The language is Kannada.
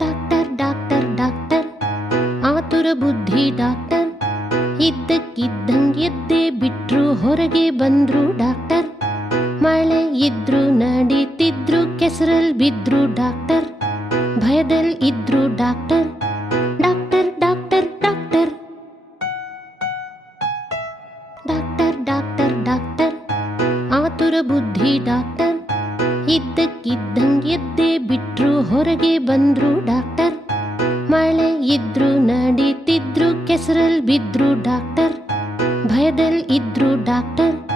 ಡಾಕ್ಟರ್ ಡಾಕ್ಟರ್ ಡಾಕ್ಟರ್ ಆತುರ ಬುದ್ಧಿ ಡಾಕ್ಟರ್. ಇದ್ದಕ್ಕಿದ್ದಂಗ್ ಎದ್ದೇ ಬಿಟ್ರು, ಹೊರಗೆ ಬಂದ್ರು ಡಾಕ್ಟರ್. ಮಳೆ ಇದ್ರು ನಡೀತಿದ್ರು, ಕೆಸರಲ್ ಬಿದ್ರು ಡಾಕ್ಟರ್. ಭಯದಲ್ ಇದ್ರು doctor. Doctor doctor doctor doctor doctor doctor ಆತುರ ಬುದ್ಧಿ ಡಾಕ್ಟರ್. ಇದ್ದಕ್ಕಿದ್ದಂಗ್ ಎದ್ದೇ ಬಿಟ್ರು, ಹೊರಗೆ ಬಂದ್ರು ಡಾಕ್ಟರ್. ಮಳೆ ಇದ್ರು ನಡೀತಿದ್ರು, ಕೆಸರಲ್ ಬಿದ್ರು ಡಾಕ್ಟರ್. ಭಯದಲ್ ಇದ್ರು ಡಾಕ್ಟರ್.